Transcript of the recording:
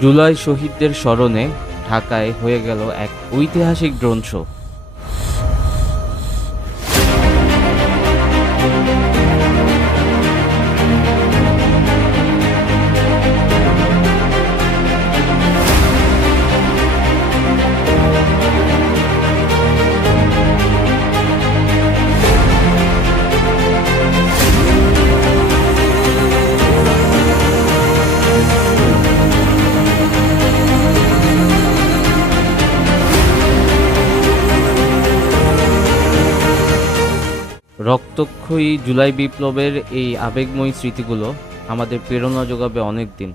জুলাই শহীদদের স্মরণে ঢাকায় হয়ে গেল এক ঐতিহাসিক ড্রোন শো রক্তক্ষয়ী জুলাই বিপ্লবের এই আবেগময়ী স্মৃতিগুলো আমাদের প্রেরণা যোগাবে অনেক দিন।